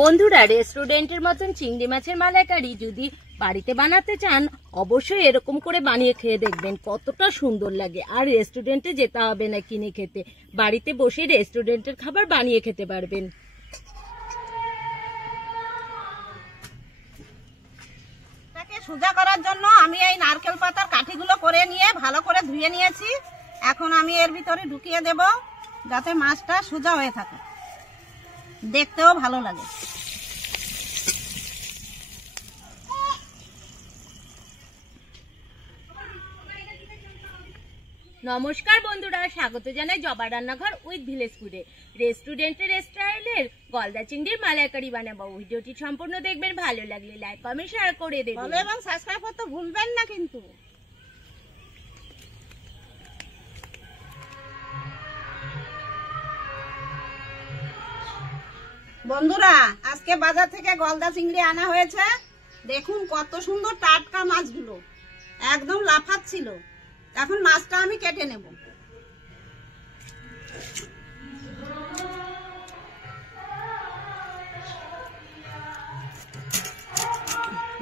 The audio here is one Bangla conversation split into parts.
বন্ধুরা, রেস্টুরেন্টের মতন চিংড়ি মাছের মালাইকারি যদি বাড়িতে বানাতে চান অবশ্যই এরকম করে বানিয়ে খেয়ে দেখবেন, কতটা সুন্দর লাগে। আর রেস্টুরেন্টে যেতে হবে না কিনে খেতে, বাড়িতে বসে রেস্টুরেন্টের খাবার বানিয়ে খেতে পারবেন। সোজা করার জন্য আমি এই নারকেল পাতার কাঠিগুলো করে নিয়ে ভালো করে ধুয়ে নিয়েছি। এখন আমি এর ভিতরে ঢুকিয়ে দেব যাতে মাছটা সোজা হয়ে থাকে, দেখতেও ভালো লাগে। নমস্কার বন্ধুরা, স্বাগত জানাই জবা রান্নাঘর উইথ ভিলেজ ফুডে। রেস্টুরেন্টের স্টাইলের গলদা চিংড়ির মালাইকারি বানাবো। ভিডিওটি সম্পূর্ণ দেখবেন, ভালো লাগলে লাইক কমেন্ট শেয়ার করে দেবেন এবং সাবস্ক্রাইব করতে ভুলবেন না কিন্তু। বন্ধুরা, আজকে বাজার থেকে গলদা চিংড়ি আনা হয়েছে। দেখুন কত সুন্দর টাটকা মাছগুলো, একদম লাফাচ্ছিল। এখন মাছটা আমি কেটে নেব।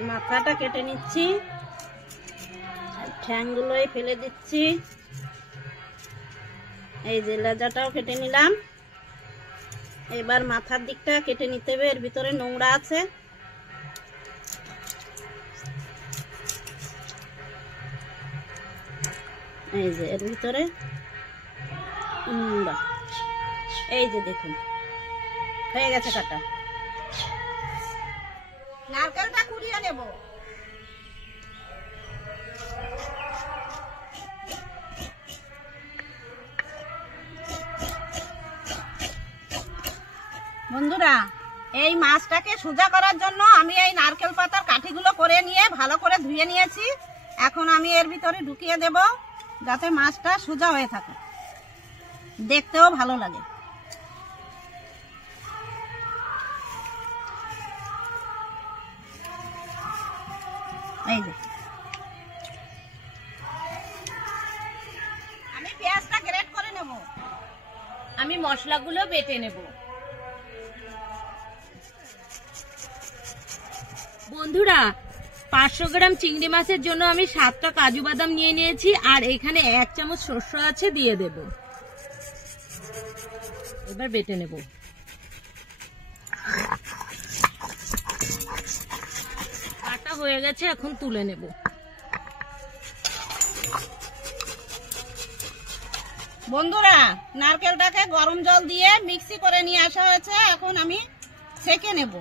মাথাটা কেটে নিচ্ছি, ঠ্যাংগুলোই ফেলে দিচ্ছি। এই যে লেজাটাও কেটে নিলাম। এবার মাথার দিকটা কেটে নিতে হবে, এর ভিতরে নোংরা আছে। এই যে এর ভিতরে এই যে দেখুন হয়ে গেছে কাটা। নারকেলটা কুড়িয়ে নেব। বন্ধুরা, এই মাছটাকে সোজা করার জন্য আমি এই নারকেল পাতার কাঠিগুলো করে নিয়ে ভালো করে ধুয়ে নিয়েছি। এখন আমি এর ভিতরে ঢুকিয়ে দেব যাতে মাছটা সোজা হয়ে থাকে, দেখতেও ভালো লাগে। এই যে আমি পেঁয়াজটা গ্রেট করে নেব। আমি মশলাগুলো বেটে নেব। বন্ধুরা, 500 গ্রাম চিংড়ি মাছের জন্য আমি 7টা কাজু বাদাম নিয়ে নিয়েছি, আর এখানে 1 চামচ সরষে আছে দিয়ে দেব। এবার বেটে নেব। বাটা হয়ে গেছে, এখন তুলে নেব। বন্ধুরা, নারকেলটাকে গরম জল দিয়ে মিক্সি করে নিয়ে আসা হয়েছে, এখন আমি ছেঁকে নেব।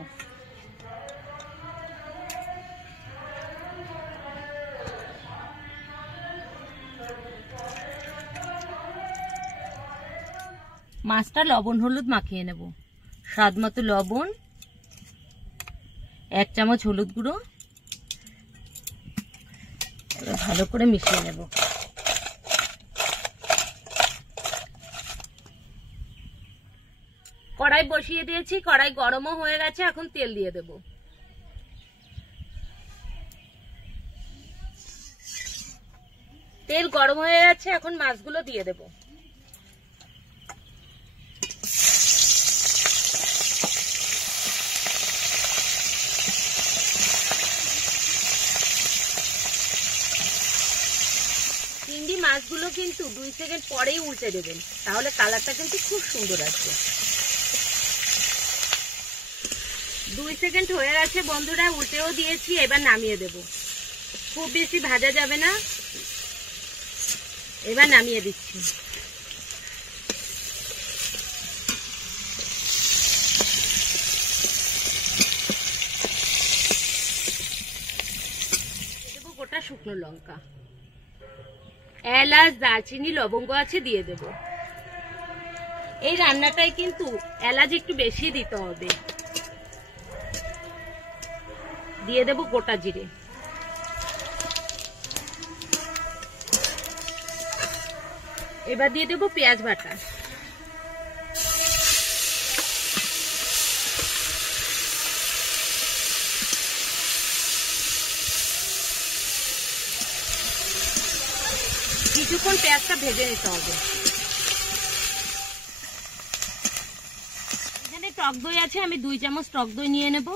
মাছটা লবণ হলুদ মাখিয়ে নেব। স্বাদ মতো লবণ, 1 চামচ হলুদ গুঁড়ো, ভালো করে মিশিয়ে নেব। কড়াই বসিয়ে দিয়েছি, কড়াই গরমও হয়ে গেছে, এখন তেল দিয়ে দেব। তেল গরম হয়ে গেছে, এখন মাছগুলো দিয়ে দেব। চিংড়ি মাছগুলো কিন্তু 2 সেকেন্ড পরেই উল্টে দেবেন, তাহলে কালারটা কিন্তু খুব সুন্দর আসবে। 2 সেকেন্ড হয়ে গেছে বন্ধুরা, উল্টেও দিয়েছি। এবার নামিয়ে দেব। খুব বেশি ভাজা যাবে না, এবার নামিয়ে দিচ্ছি। দেব গোটা শুকনো লঙ্কা, এলাচ, দারচিনি, লবঙ্গ আছে দিয়ে দেব। এই রান্নাটায় কিন্তু এলাচ একটু বেশি দিতে হবে। দিয়ে দেব গোটা জিরে। এবার দিয়ে দেব পেঁয়াজ বাটা। কিছুক্ষণ পেঁয়াজটা ভেজে নিতে হবে। টক দই আছে, আমি 2 চামচ টক দই নিয়ে নেব।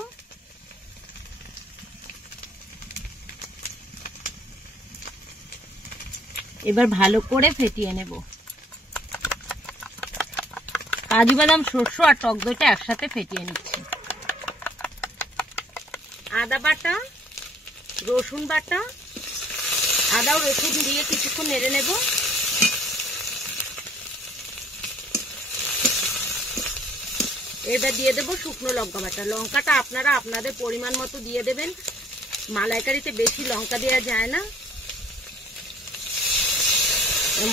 এবার ভালো করে ফেটিয়ে নেব। কাজু বাদাম, শস্য আর টক দইটা একসাথে ফেটিয়ে নিচ্ছি। আদা বাটা, রসুন বাটা, আদা ও রসুন দিয়ে কিছুক্ষণ নেড়ে নেব। এবার দিয়ে দেবো শুকনো লঙ্কা বাটা। লঙ্কাটা আপনারা আপনাদের পরিমাণ মতো দিয়ে দেবেন, মালাইকারিতে বেশি লঙ্কা দেওয়া যায় না।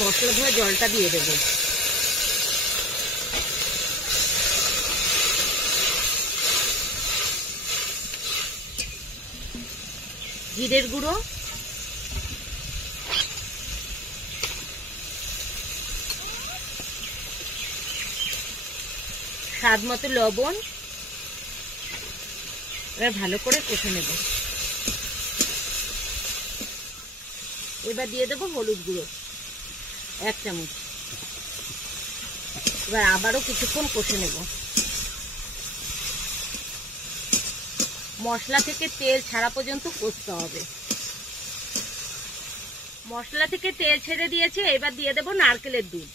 মশলা ধোয়া জলটা দিয়ে দেবো। জিরের গুঁড়ো, স্বাদ মতো লবণ। এবার ভালো করে কষে নেব। এবার দিয়ে দেবো হলুদ গুঁড়ো 1 চামচ। এবার আবারও কিছুক্ষণ কষে নেব। মশলা থেকে তেল ছাড়া পর্যন্ত কষতে হবে। মশলা থেকে তেল ছেড়ে দিয়েছে, এবার দিয়ে দেবো নারকেলের দুধ।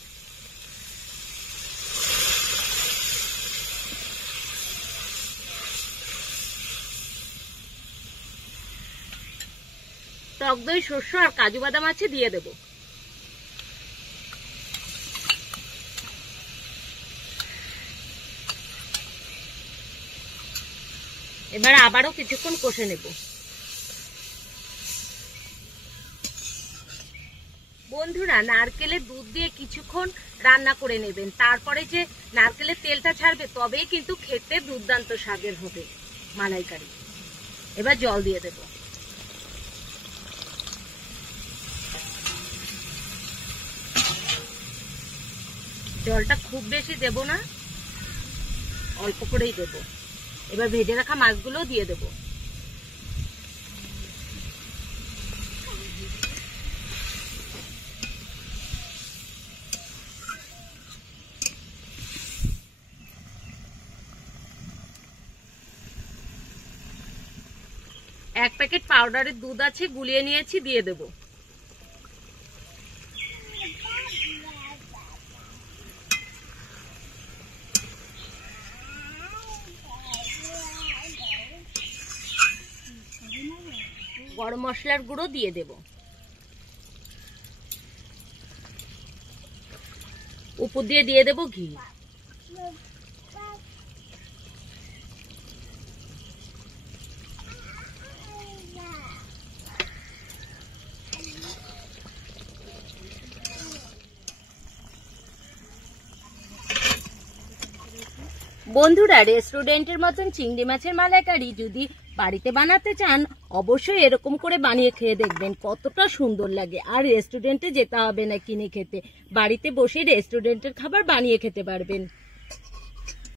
টক দই, শস্য আর কাজু বাদাম আছে, দিয়ে দেব। এবার আবারও কিছুক্ষণ কষে নেব। বন্ধুরা, নারকেলের দুধ দিয়ে কিছুক্ষণ রান্না করে নেবেন, তারপরে যে নারকেলের তেলটা ছাড়বে তবেই কিন্তু খেতে দুর্দান্ত স্বাদের হবে মালাইকারি। এবার জল দিয়ে দেব। জলটা খুব বেশি দেব না, অল্প করেই দেব। এবার ভেজে রাখা মাছগুলো দিয়ে দেব। এক প্যাকেট পাউডারের দুধ আছে, গুলিয়ে নিয়েছি, দিয়ে দেব। গরম মশলার গুঁড়ো দিয়ে দেব। উপর দিয়ে দেব ঘি। বন্ধুরা, রেস্টুরেন্টের মতন চিংড়ি মাছের মালাইকারি যদি বাড়িতে বানাতে চান, অবশ্যই এরকম করে বানিয়ে খেয়ে দেখবেন, কতটা সুন্দর লাগে। আর রেস্টুরেন্টে যেতে হবে না কিনে খেতে, বাড়িতে বসে রেস্টুরেন্টের খাবার বানিয়ে খেতে পারবেন।